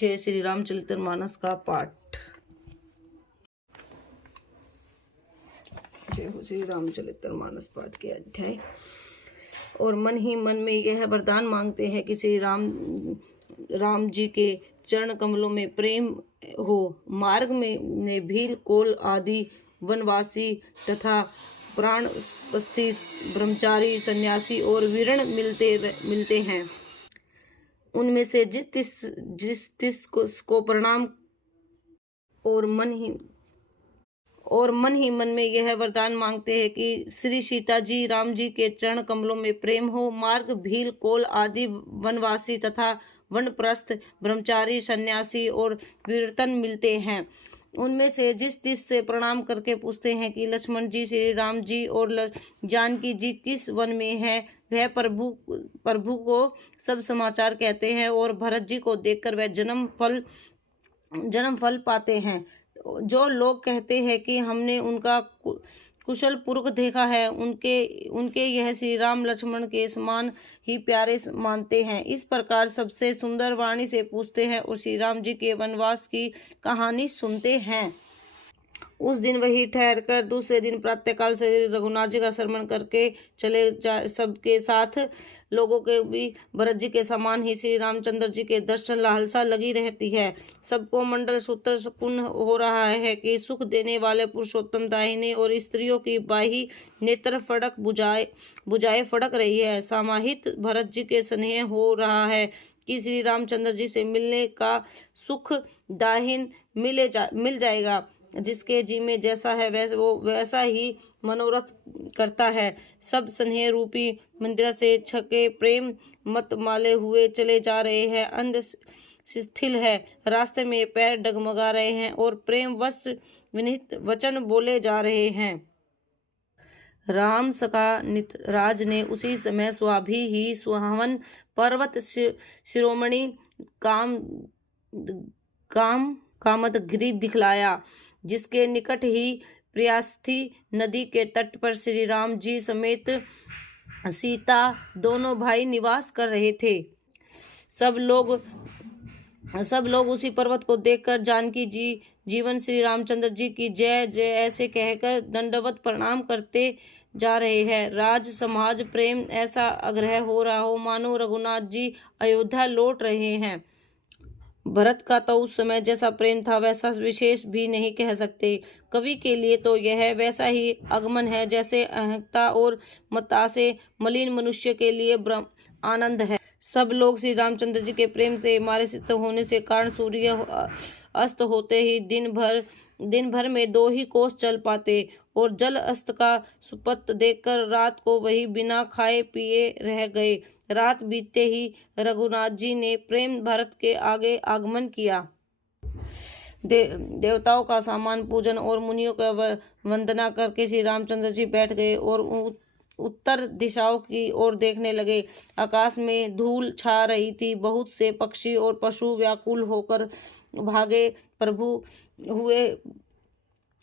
जय श्री रामचरितमानस का पाठ। जय हो श्री रामचरितमानस पाठ के अध्याय। और मन ही मन में यह वरदान मांगते हैं कि श्री राम जी के चरण कमलों में प्रेम हो। मार्ग में भील कोल आदि वनवासी तथा प्राणपस्थी ब्रह्मचारी सन्यासी और वीरण मिलते हैं। उनमें से जिस तिस को प्रणाम और मन ही मन में यह वरदान मांगते हैं कि श्री सीता जी राम जी के चरण कमलों में प्रेम हो। मार्ग भील कोल आदि वनवासी तथा वनप्रस्थ ब्रह्मचारी सन्यासी और वीरतन मिलते हैं। उनमें से जिस तिस से प्रणाम करके पूछते हैं कि लक्ष्मण जी श्री राम जी और जानकी जी किस वन में है, वह प्रभु को सब समाचार कहते हैं और भरत जी को देखकर वह जन्म फल पाते हैं। जो लोग कहते हैं कि हमने उनका कुशल पूर्वक देखा है, उनके यह श्री राम लक्ष्मण के समान ही प्यारे मानते हैं। इस प्रकार सबसे सुंदर वाणी से पूछते हैं और श्री राम जी के वनवास की कहानी सुनते हैं। उस दिन वही ठहर कर दूसरे दिन प्रातःकाल से रघुनाथ जी का श्रवण करके चले जा। सबके साथ लोगों के भी भरत जी के समान ही श्री रामचंद्र जी के दर्शन लालसा लगी रहती है। सबको मंडल सूत्र सुकुन हो रहा है कि सुख देने वाले पुरुषोत्तम दाहिने और स्त्रियों की बाही नेत्र फड़क बुझाए फड़क रही है। समाहित भरत जी के स्नेह हो रहा है कि श्री रामचंद्र जी से मिलने का सुख दाहिन मिल जाएगा। जिसके जी में जैसा है वो वैसा ही मनोरथ करता है। सब स्नेह रूपी मंदिर से छके प्रेम मत माले हुए चले जा रहे हैं। अंध शिथिल है, रास्ते में पैर डगमगा रहे हैं और प्रेम वश विनीत वचन बोले जा रहे हैं। राम सखा नितराज ने उसी समय स्वाभी ही सुहावन पर्वत शिरोमणि कामदगिरि दिखलाया, जिसके निकट ही प्रियास्थी नदी के तट पर श्री राम जी समेत सीता दोनों भाई निवास कर रहे थे। सब लोग उसी पर्वत को देखकर जानकी जी जीवन श्री रामचंद्र जी की जय जय ऐसे कहकर दंडवत प्रणाम करते जा रहे हैं। राज समाज प्रेम ऐसा आग्रह हो रहा हो मानो रघुनाथ जी अयोध्या लौट रहे हैं। भरत का तो उस समय जैसा प्रेम था वैसा विशेष भी नहीं कह सकते। कवि के लिए तो यह वैसा ही आगमन है जैसे अहंता और मता से मलिन मनुष्य के लिए आनंद है। सब लोग श्री रामचंद्र जी के प्रेम से मारे सिद्ध होने से कारण सूर्य अस्त होते ही दिन भर में 2 ही कोस चल पाते और जल अस्त का सुपथ देखकर रात को वही बिना खाए पिए रह गए। रात बीतते ही रघुनाथ जी ने प्रेम भरत के आगे आगमन किया। देवताओं का सामान पूजन और मुनियों का वंदना करके श्री रामचंद्र जी बैठ गए और उत्तर दिशाओं की ओर देखने लगे। आकाश में धूल छा रही थी। बहुत से पक्षी और पशु व्याकुल होकर भागे प्रभु हुए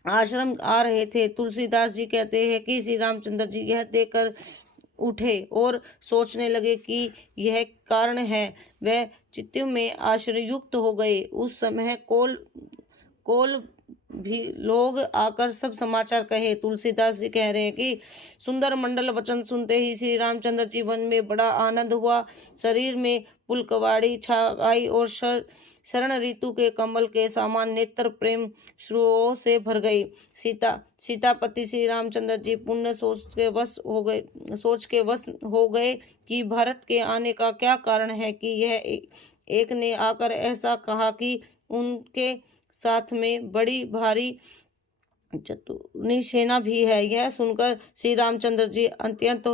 आश्रम आ रहे थे। तुलसीदास जी कहते हैं कि श्री रामचंद्र जी यह देखकर उठे और सोचने लगे कि यह कारण है। वह चित्त में आश्चर्ययुक्त हो गए। उस समय कोल भी लोग आकर सब समाचार कहे। तुलसीदास जी कह रहे हैं कि सुंदर मंडल वचन सुनते ही श्री रामचंद्र जी वन में बड़ा आनंद हुआ। शरीर में पुलकवाड़ी छा आई और शरण ऋतु के कमल के समान नेत्र प्रेम श्रुओं से भर गई। सीतापति श्री रामचंद्र जी पुण्य सोच के वश हो गए कि भारत के आने का क्या कारण है कि यह एक ने आकर ऐसा कहा कि उनके साथ में बड़ी भारी चतुरनी सेना भी है। यह सुनकर श्री रामचंद्र जी अत्यंत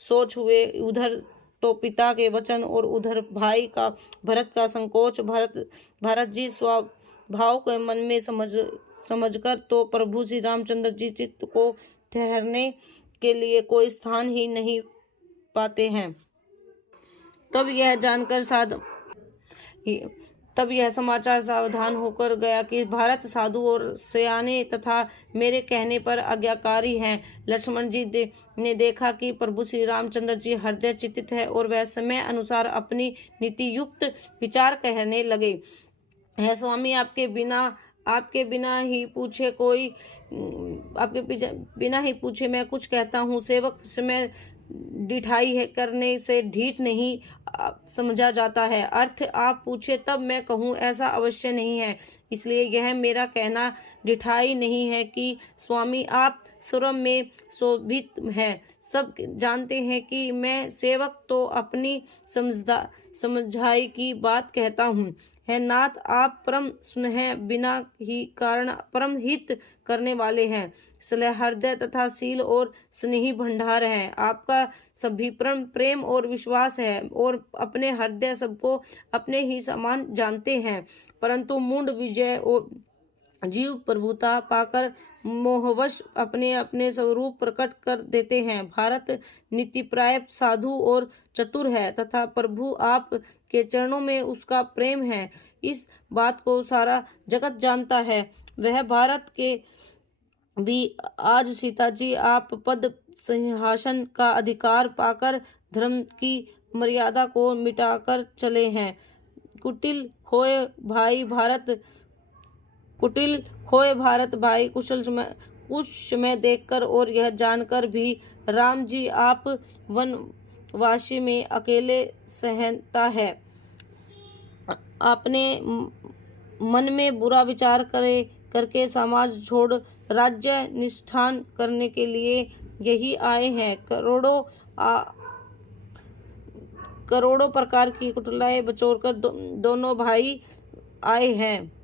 सोच हुए। उधर तो पिता के वचन और उधर भाई का भरत का संकोच। भरत जी स्वभाव के मन में समझकर तो प्रभु श्री रामचंद्र जी चित्त को ठहरने के लिए कोई स्थान ही नहीं पाते हैं। तब यह समाचार सावधान होकर गया कि भारत साधु और सयाने तथा मेरे कहने पर आज्ञाकारी हैं। लक्ष्मण जी ने देखा कि प्रभु श्री रामचंद्र जी हृदय चित्तित है और वह समय अनुसार अपनी नीति युक्त विचार कहने लगे। है स्वामी, आपके बिना ही पूछे बिना ही पूछे मैं कुछ कहता हूँ। सेवक समय ढिठाई है करने से ढीठ नहीं समझा जाता है। अर्थ आप पूछे तब मैं कहूँ, ऐसा अवश्य नहीं है। इसलिए यह मेरा कहना ढिठाई नहीं है कि स्वामी आप स्वरम में शोभित हैं। सब जानते हैं कि मैं सेवक तो अपनी समझाई की बात कहता हूँ। है नाथ, आप परम स्नेह बिना ही कारण परम हित करने वाले हैं। स्नेह हृदय तथा शील और स्नेही भंडार है। आपका सभी प्रेम और विश्वास है और अपने हृदय सबको अपने ही समान जानते हैं। परंतु मूढ़ विजय और जीव प्रभुता पाकर मोहवश अपने अपने स्वरूप प्रकट कर देते हैं। भारत नीतिप्राय साधु और चतुर है तथा प्रभु आप के चरणों में उसका प्रेम है। इस बात को सारा जगत जानता है। वह भारत के भी आज सीता जी आप पद सिंहासन का अधिकार पाकर धर्म की मर्यादा को मिटाकर चले हैं। कुटिल खोए भारत भाई कुछ समय देखकर और यह जानकर भी राम जी आप वनवासी में अकेले सहता है। अपने मन में बुरा विचार करके समाज छोड़ राज्य निष्ठान करने के लिए यही आए हैं। करोड़ों प्रकार की कुटिलताएं बचोरकर दोनों भाई आए हैं।